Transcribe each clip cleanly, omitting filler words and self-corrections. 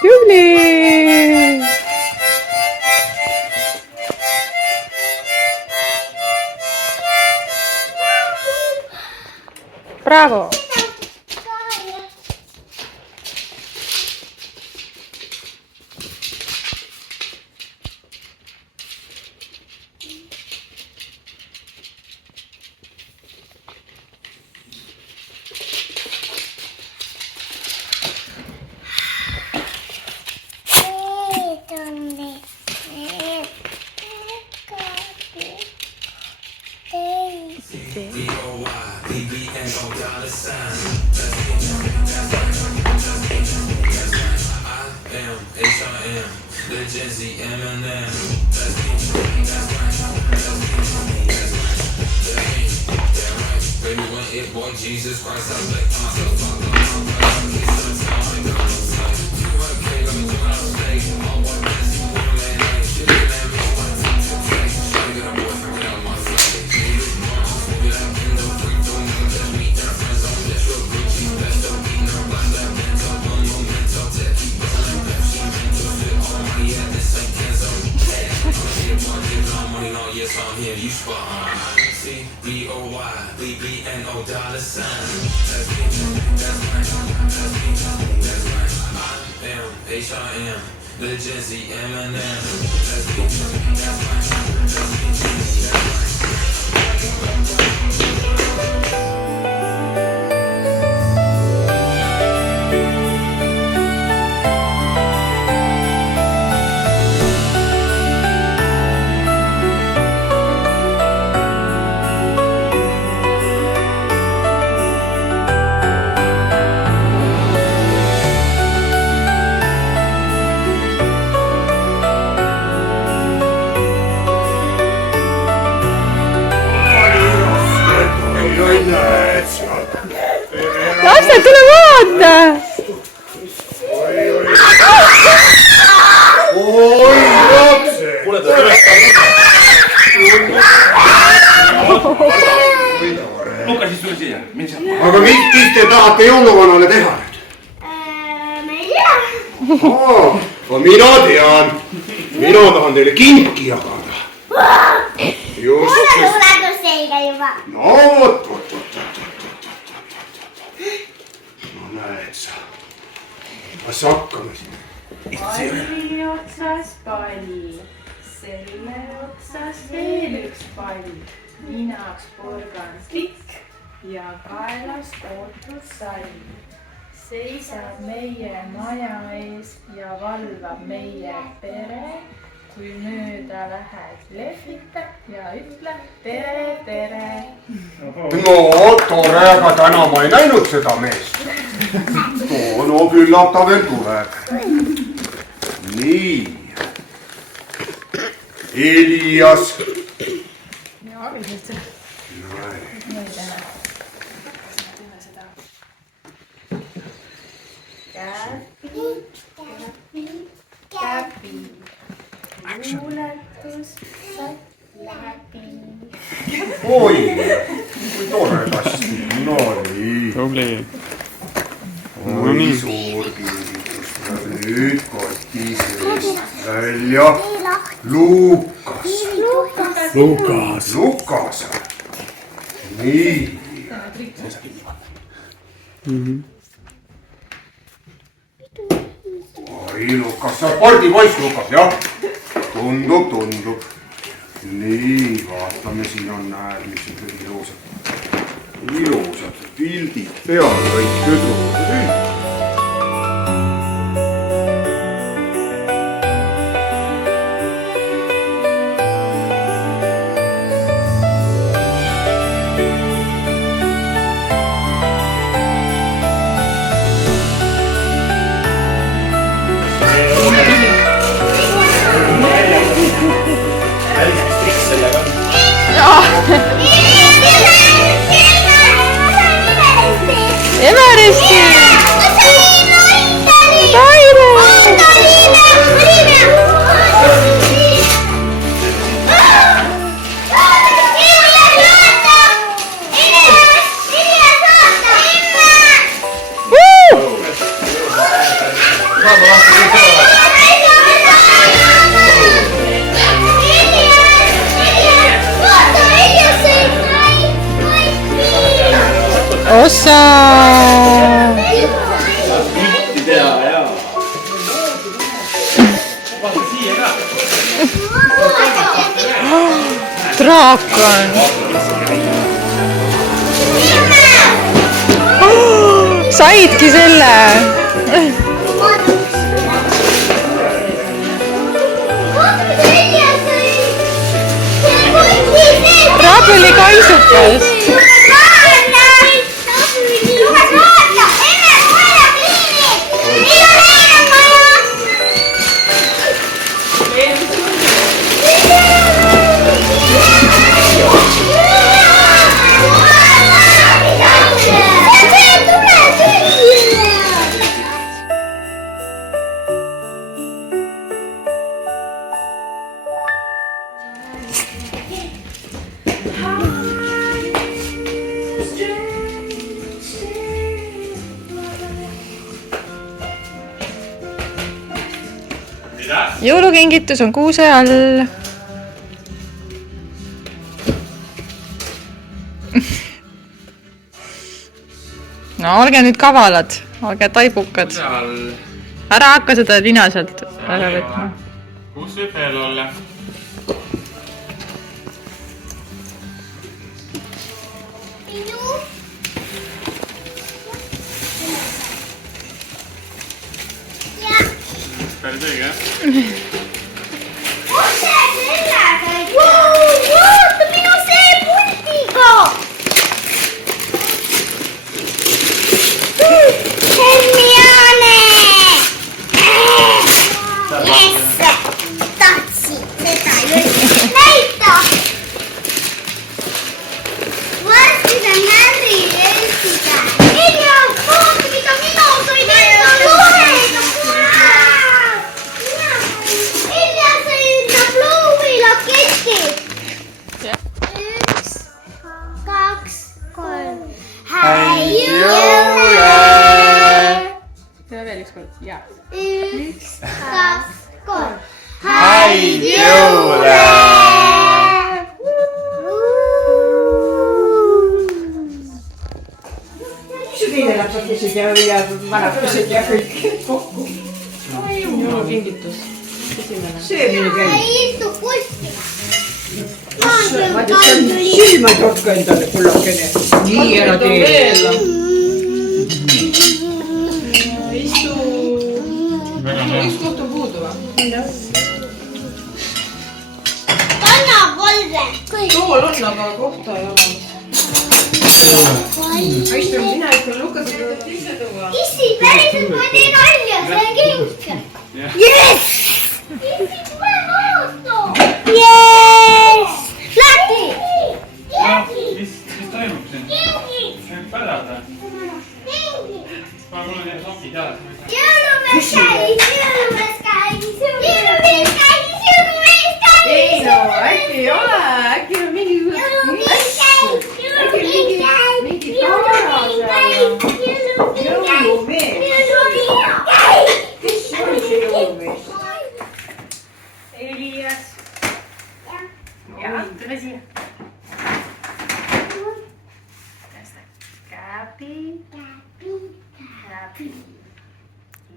Tubli! Bravo! Jesus Christ, I make myself C-B-O-Y-B-B-N-O $sign. That's me, that's right. I-M-H-I-M, the Gen Z Eminem. That's me, that's Lapsed, tule vaata! Oi, lapsed! Kuule, ta Luka siis tuli siia, mind sealt. Aga mis te tahate jõuluvanale teha nüüd? Ma ei tea. Mina tean. Mina tahan teile kinki jagada. Mul on luuletus selge juba. No vot. No näed sa. Kas hakkame siin? Palli otsas pall, selle otsas veel üks pall. ninaks porgand tikk ja kaelas ootussall. Seisab meie maja ees ja valvab meie pere. Kui mööda lähed, lehvita ja ütle tere, tere. No tore, aga täna ma ei näinud seda meest. No küllap ta veel tuleb. Nii. Elias. Käpi. Luuletus läbi. Oi, kui toredasti. No nii. Tubli. Oi, suur kingitus. Nüüd koti seest välja. Lukas. Nii. Oi, Lukas, sa oled spordipoiss, Lukas, jah? Tundub. Nii, vaatame, siin on äärmiselt ilusad pildid peal, kõik tüdrukud. Everesti! Taire! Ossa! Draakon! Saidki selle! Rabeli kaisukas! Jõulukingitus on kuuse all. No olge nüüd kavalad, olge taibukad. Ära hakka seda lina sealt ära võtma. Kus võib veel olla? Päris õige, jah? Kus see sellega? Vaata minu see pultiga! Hermione! Yes! Tahtsin seda just näita! Varsti on Harry Elsiga. Elja, vaata mida mina sain enda lohega! Elja sai enda ploomilaketi! 1, 2, 3. Häid jõule! Ja veel üks kord, ja. 1, 2, 3. Häid jõule! Teine lapsed käisid ja vanad käisid ja kõik kokku. Jõulukingitus. See minu käib. Istu pulti. ma tean, silma ei torka endale kullakene. Nii ära tee. Istu. Üks koht on puudu või? Anna kolme. Tool on, aga kohta ei ole. Istu, mine ikka Lukas, et võtad ise tuua. Issi, päriselt ma teen nalja, see on kink. Yes! Issi, tule vaata. Yes! Läti! Mis toimub siin? Nüüd pärada. Ma mul on sokid jalas. Jõulumees käis, jõulumees käis, jõulumees käis, jõulumees käis. Ei no, äkki ei ole, äkki on mingi... Jõulumees käis, jõulumees käis, mingi jõulumees käis, Jõulumees. jõulumees käis. Kes oli see jõulumees? Elias. Ja, tule siia. Käpi. Käpi.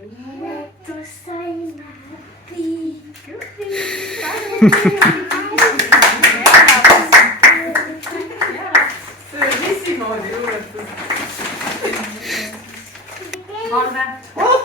Luuletus sai läbi. See on sissimoodi luuletus. Valve. Oh!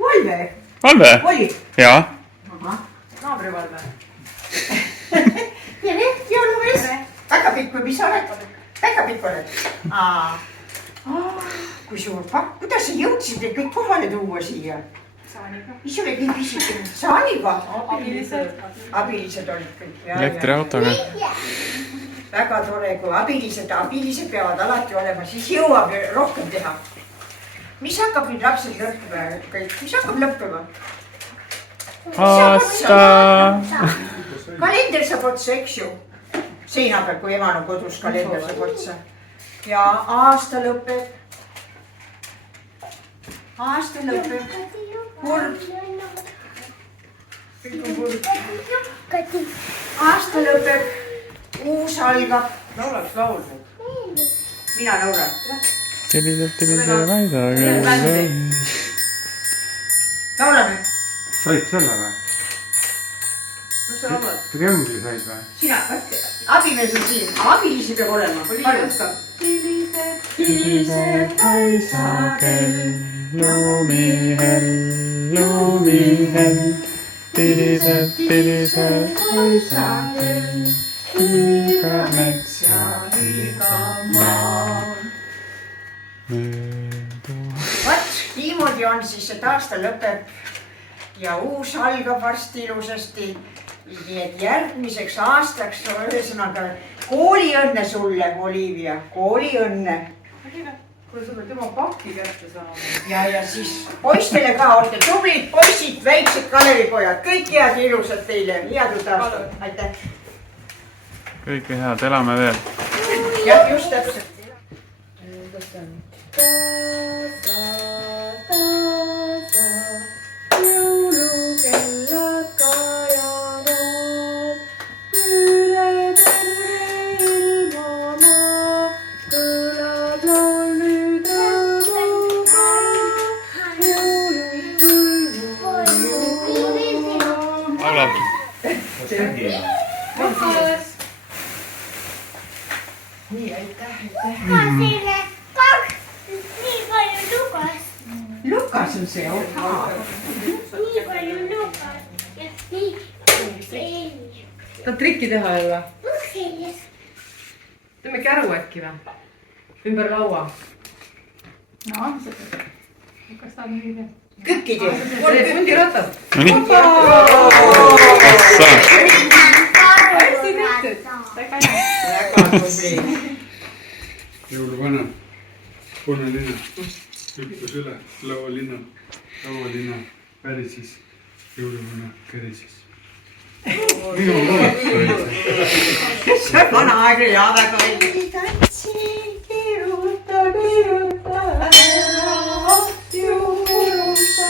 Valve? Valve? Oli? Jaa. Naabrivalve. Tere, jõulumees. Väga pikk või mis sa oled? Väga pikk oled? Kui suur pakk, kuidas sa jõudsid neid kõik kohale tuua siia? Saaniga. Mis oli kõik pisikene? Saaniga? Abilised olid kõik. Elektriautoga. Väga tore, kui abilised peavad alati olema, siis jõuab rohkem teha. Mis hakkab nüüd lapsed lõppema kõik? Mis hakkab lõppema? Aasta. Kalender saab otsa, eks ju? Seina peal, kui emal on kodus, kalender saab otsa. Ja aasta lõpeb. Aasta lõpeb. Kurb. Kõik on kurb. Aasta lõpeb. Uus algab. Laulaks laulu. Mina laulan. Sellise väida. Laulame. Said selle või? Kus sa laulad? Triangli said või? Sina, abimees on siin. Abilisi peab olema. Hilised paisakell, lumihell, lumihell. Hilised paisakell, iga mets ja iga maa. Vat, niimoodi on siis, et aasta lõpeb ja uus algab varsti ilusasti. Nii et järgmiseks aastaks, ühesõnaga, kooliõnne sulle, Olivia, kooliõnne. Kuule, sa pead tema pakki kätte saama. Ja siis poistele ka, olge tublid poisid, väiksed Kalevipojad, kõik head ja ilusad teile, head uut aastat, aitäh. Kõike head, elame veel. Jah, just täpselt. Jõulukellad kajavad üle terve ilmamaa. Kõlab laul nüüd rõõmuga. Laulab. Nii, aitäh. Kasile kaks, nii palju lugas. Lukas on see, ohaa. Nii palju lugas. Ja nii. Tahad trikki teha jälle? Selles. Teeme käru äkki või? Ümber laua. No, kas ta on mingi teha? Kõiki teeb. See hundiratas. Nonii. Hästi tehtud. Väga hea. Väga tubli. Jõuluvana, punelina, hüppas üle, laualinna, värises, jõuluvana kärises. Minu lood. See vana aeg oli väga Tantsi, kiruta, kiruta ära. Purusta,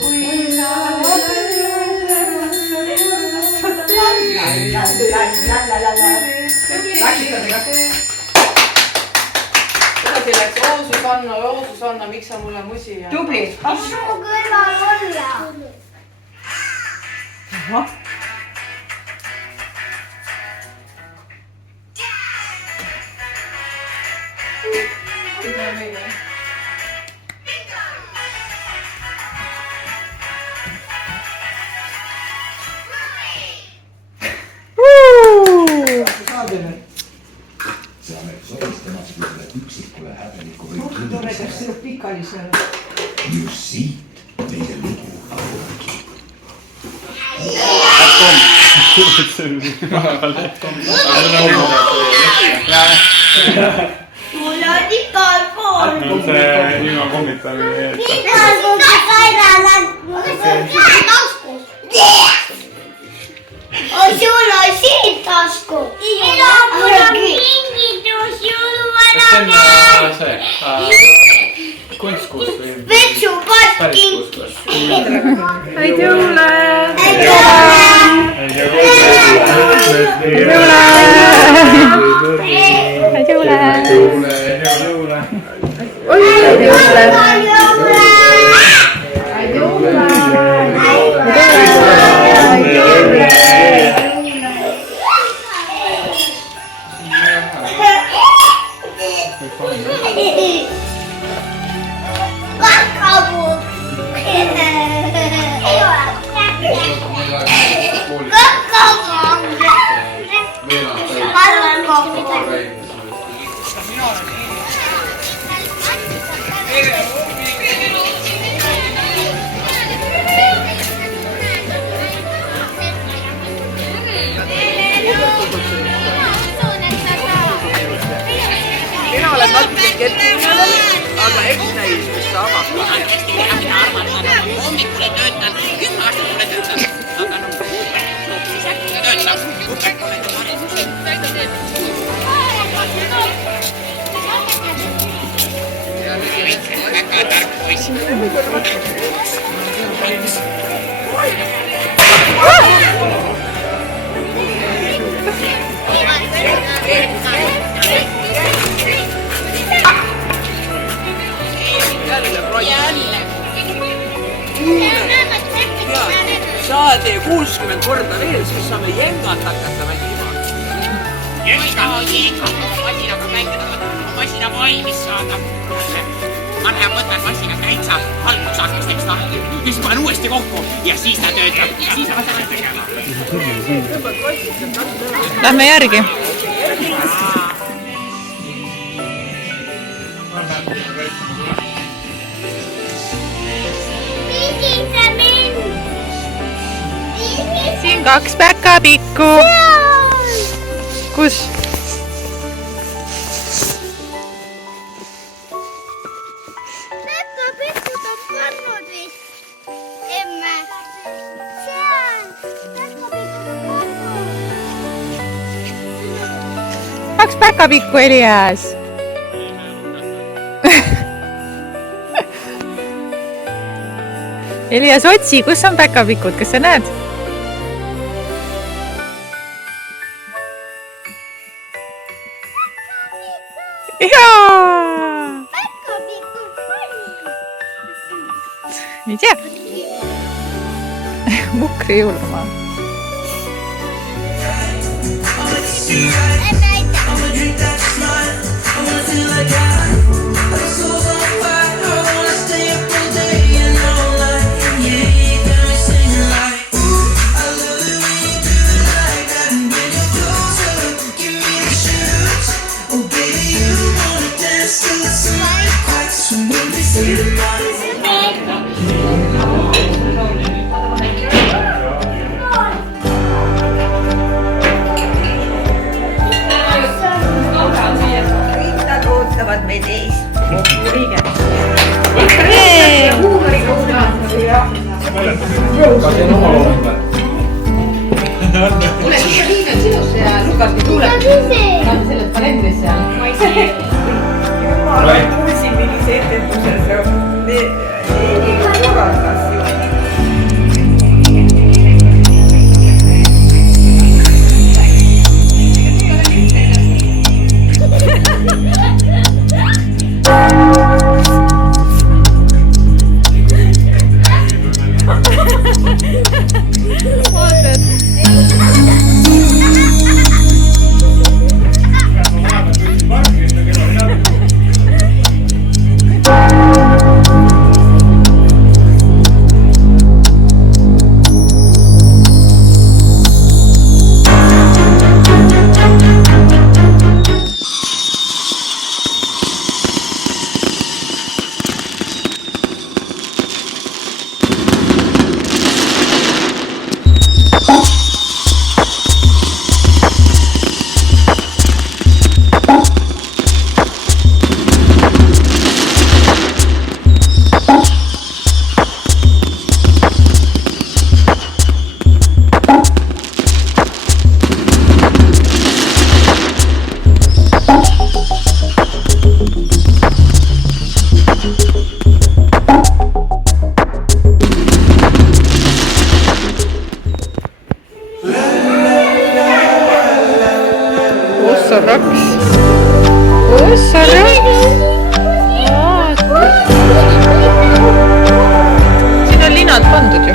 kui sa Edasi läks Oo Susanna, miks sa mulle musi ja... tubli. Su kõrval olla. õige. see amet sobis temasugusele üksikule häbelikule tore, kas see pikali seal. just siit teie lugu algabki. mul on igal pool. see ilma kommita oli nii, et taskus. sul on siin tasku. mul on kingitus jõuluvana. see kunstkus või vetsupatt päriskuskus. häid jõule! Häid jõule! Mina olen natuke skeptiline veel, aga eks näis, mis saab. Mina arvan, et hommikul ei töötan, 10 aastat pole töötanud, aga siis äkki töötab. Väga tark poiss. Sa tee 60 korda veel, siis saame jengat hakata mängima. Masinaga mängida, masina valmis saada. Ma lähen võtan masina täitsa alguks aastasteks lahti, siis panen uuesti kokku ja siis ta töötab. Siis on seda tegema. Lähme järgi. Siin 2 päkapikku. Kus? Päkapikud on pannud vist, emme. Seal, päkapikud on pannud. 2 päkapikku, Elias. Elias, otsi, kus on päkapikud, kas sa näed? Jaa! Päkapikud pannud. Ei tea. Mukri jõulumaa. Emme, aitäh. Rittad ootavad meid ees. Kuule, siia liin on sinusse ja Lukas nii tuuleb. Saad sellest kalendrisse ja. Jumala kuulsin, millise etenduse see korraldas ju. Ossaraks. Ossaraks. Siin on linad pandud ju.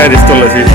teadis tulla siis?